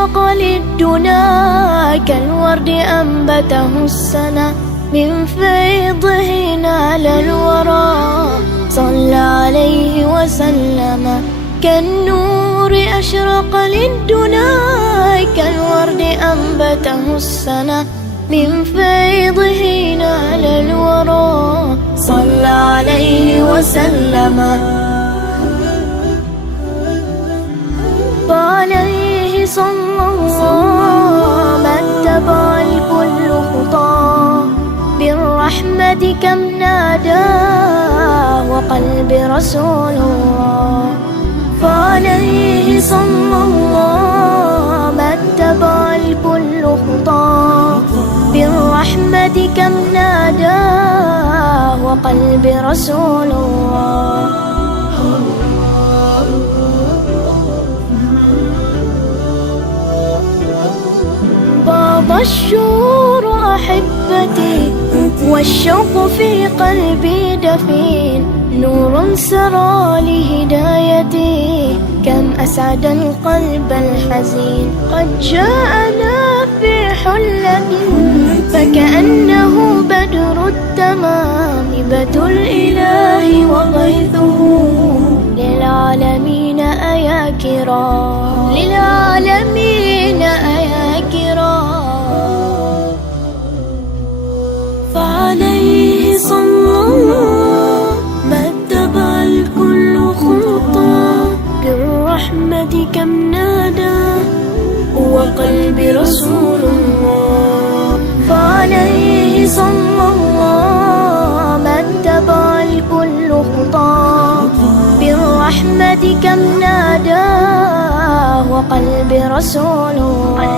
أشرق للدنا كالورد أنبته السنا من فيضه نال الورى صلى عليه وسلم كالنور أشرق للدنا كالورد أنبته السنا من فيضه نال الورى صلى عليه وسلم فعليه صلى الله ما اتبع الكل خطاه بالرحمة كم نادى وقلب رسول الله فعليه صلى الله ما اتبع الكل خطاه بالرحمة كم نادى وقلب رسول الله فاض الشهور أحبتي والشوق في قلبي دفين نور سرى لهدايتي كم أسعد القلب الحزين قد جاءنا في حلة فكأنه بدر التمام هبة الإله وغيثه للعالمين أيا كرام للعالمين أيا كرام فعليه صلى الله ما اتبع الكل خطى بالرحمة كم نادى وقلب رسول الله فعليه صلى الله ما اتبع الكل خطى بالرحمة كم نادى وقلب رسول الله